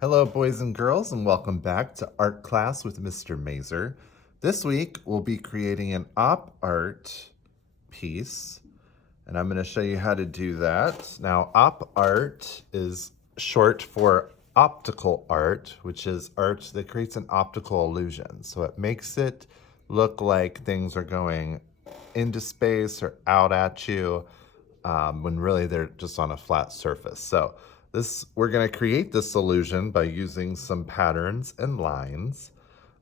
Hello, boys and girls, and welcome back to Art Class with Mr. Mazer. This week, we'll be creating an op art piece, and I'm going to show you how to do that. Now, op art is short for optical art, which is art that creates an optical illusion. So it makes it look like things are going into space or out at you when really they're just on a flat surface. So we're going to create this illusion by using some patterns and lines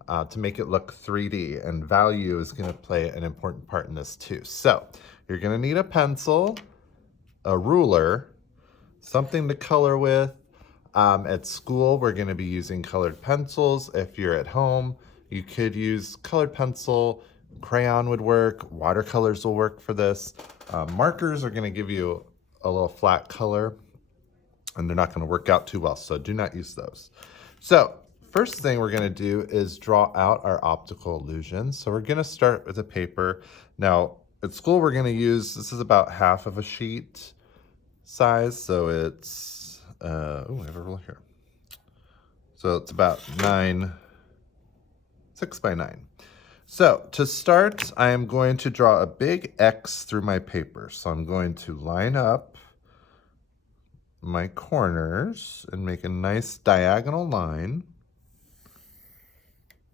to make it look 3D, and value is going to play an important part in this too. So you're going to need a pencil, a ruler, something to color with. At school, we're going to be using colored pencils. If you're at home, you could use colored pencil, crayon would work, watercolors will work for this. Markers are going to give you a little flat color, and they're not going to work out too well, so do not use those. So first thing we're going to do is draw out our optical illusion. So we're going to start with a paper. Now, at school, we're going to use, this is about half of a sheet size, so it's, oh, I have a ruler here. So it's about 6 by 9. So to start, I am going to draw a big X through my paper. So I'm going to line up my corners and make a nice diagonal line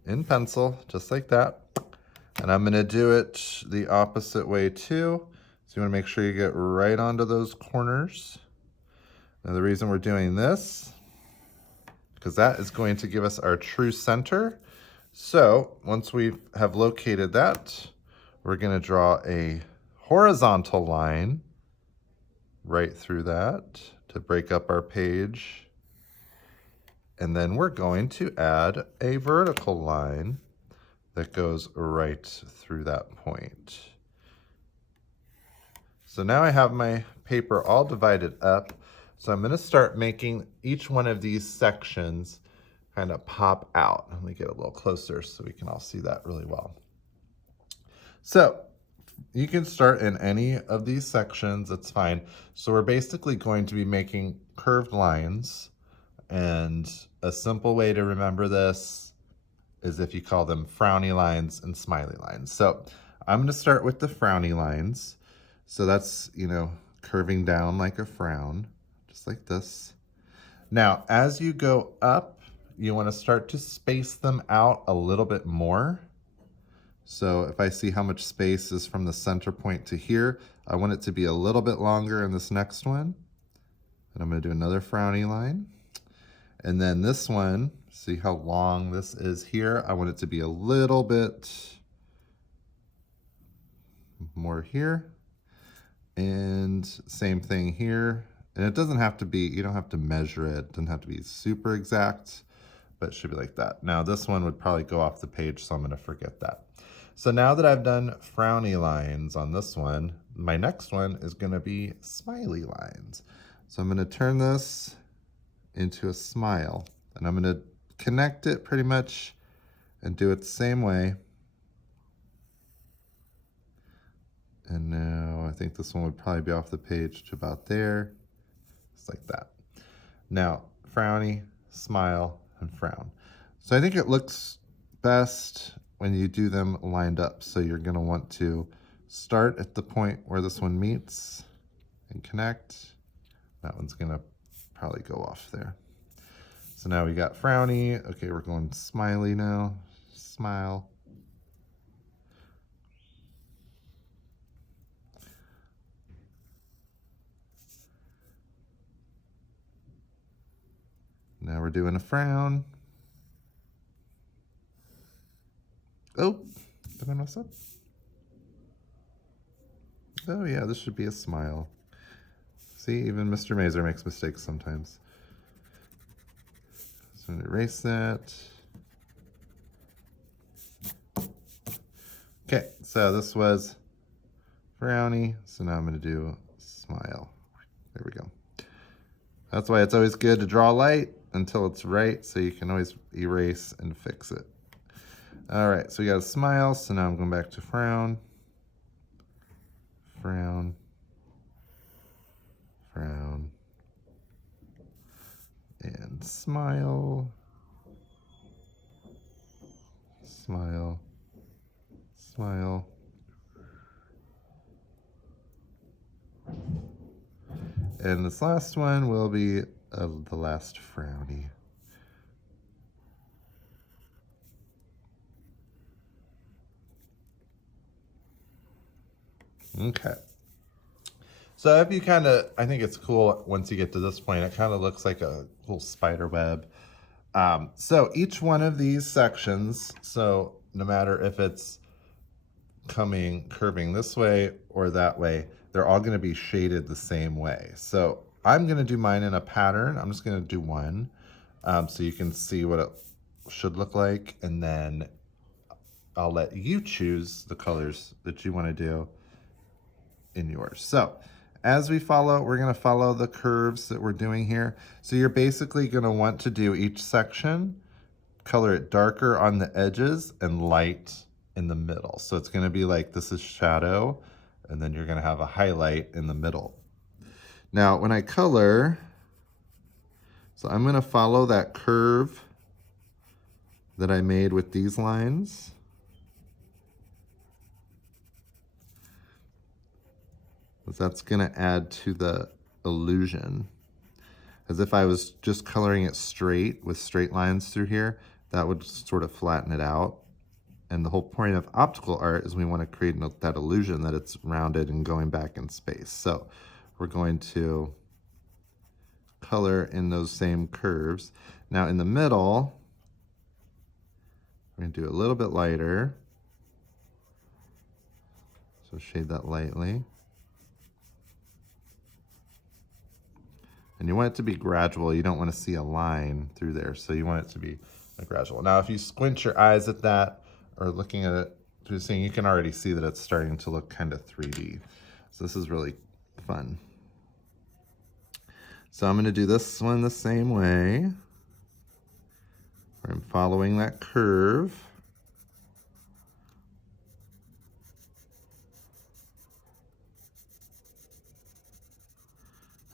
in pencil, just like that. And I'm gonna do it the opposite way too. So you wanna make sure you get right onto those corners. Now the reason we're doing this, because that is going to give us our true center. So once we have located that, we're gonna draw a horizontal line right through that to break up our page. And then we're going to add a vertical line that goes right through that point. So now I have my paper all divided up. So I'm gonna start making each one of these sections kind of pop out. Let me get a little closer so we can all see that really well. So you can start in any of these sections, it's fine. So we're basically going to be making curved lines, and a simple way to remember this is if you call them frowny lines and smiley lines. So I'm gonna start with the frowny lines. So that's, curving down like a frown, just like this. Now, as you go up, you wanna start to space them out a little bit more. So if I see how much space is from the center point to here, I want it to be a little bit longer in this next one. And I'm gonna do another frowny line. And then this one, see how long this is here? I want it to be a little bit more here. And same thing here. And it doesn't have to be, you don't have to measure it. It doesn't have to be super exact, but it should be like that. Now this one would probably go off the page, so I'm gonna forget that. So now that I've done frowny lines on this one, my next one is gonna be smiley lines. So I'm gonna turn this into a smile, and I'm gonna connect it pretty much and do it the same way. And now I think this one would probably be off the page to about there, just like that. Now, frowny, smile, and frown. So I think it looks best when you do them lined up. So you're gonna want to start at the point where this one meets and connect. That one's gonna probably go off there. So now we got frowny. Okay, we're going smiley now. Smile. Now we're doing a frown. Oh, did I mess up? Oh yeah, this should be a smile. See, even Mr. Mazer makes mistakes sometimes. So I'm gonna erase that. Okay, so this was frowny, so now I'm gonna do smile. There we go. That's why it's always good to draw light until it's right, so you can always erase and fix it. All right, so we got a smile, so now I'm going back to frown, frown, frown, and smile, smile, smile. And this last one will be the last frowny. Okay. So if you I think it's cool once you get to this point, it kind of looks like a little spider web. So each one of these sections, so no matter if it's curving this way or that way, they're all gonna be shaded the same way. So I'm gonna do mine in a pattern. I'm just gonna do one so you can see what it should look like, and then I'll let you choose the colors that you wanna do in yours. So as we follow, we're gonna follow the curves that we're doing here. So you're basically gonna want to do each section, color it darker on the edges and light in the middle. So it's gonna be like this is shadow, and then you're gonna have a highlight in the middle. Now when I color, so I'm gonna follow that curve that I made with these lines. That's gonna add to the illusion. As if I was just coloring it straight with straight lines through here, that would sort of flatten it out. And the whole point of optical art is we want to create that illusion that it's rounded and going back in space. So we're going to color in those same curves. Now in the middle, we're going to do a little bit lighter. So shade that lightly. And you want it to be gradual. You don't want to see a line through there. So you want it to be gradual. Now, if you squint your eyes at that or looking at it through the thing, you can already see that it's starting to look kind of 3D. So this is really fun. So I'm going to do this one the same way, where I'm following that curve.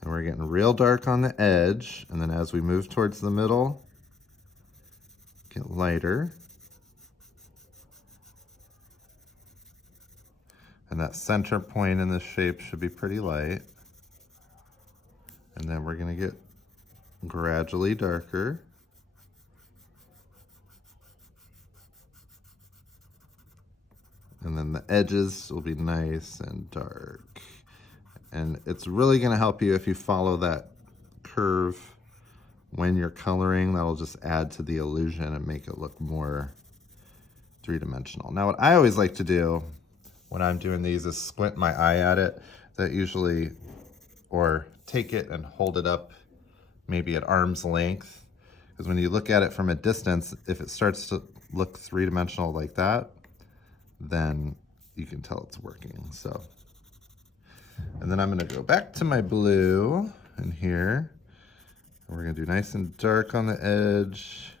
And we're getting real dark on the edge, and then as we move towards the middle, get lighter. And that center point in this shape should be pretty light. And then we're gonna get gradually darker. And then the edges will be nice and dark. And it's really gonna help you if you follow that curve when you're coloring. That'll just add to the illusion and make it look more three-dimensional. Now what I always like to do when I'm doing these is squint my eye at it. That usually, or take it and hold it up maybe at arm's length. Because when you look at it from a distance, if it starts to look three-dimensional like that, then you can tell it's working. So, and then I'm gonna go back to my blue in here. And we're gonna do nice and dark on the edge.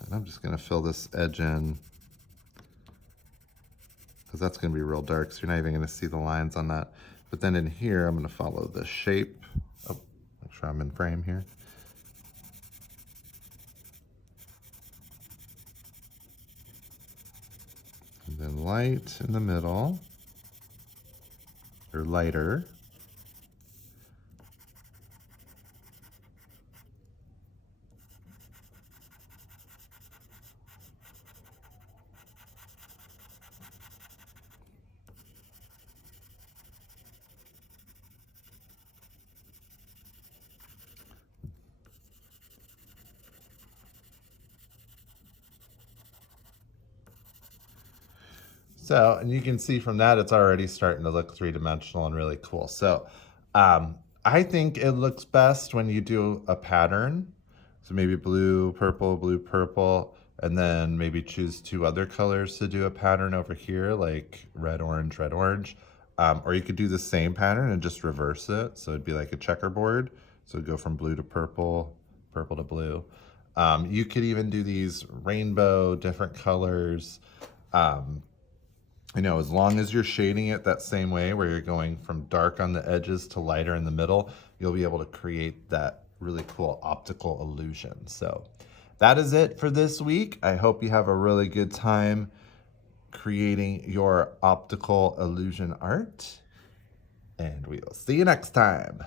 And I'm just gonna fill this edge in, because that's gonna be real dark, so you're not even gonna see the lines on that. But then in here, I'm gonna follow the shape. Oh, make sure I'm in frame here. And then light in the middle, or lighter. So, and you can see from that, it's already starting to look three-dimensional and really cool. So I think it looks best when you do a pattern. So maybe blue, purple, and then maybe choose two other colors to do a pattern over here, like red, orange, red, orange. Or you could do the same pattern and just reverse it. So it'd be like a checkerboard. So it'd go from blue to purple, purple to blue. You could even do these rainbow, different colors. You know, as long as you're shading it that same way where you're going from dark on the edges to lighter in the middle, you'll be able to create that really cool optical illusion. So that is it for this week. I hope you have a really good time creating your optical illusion art, and we will see you next time.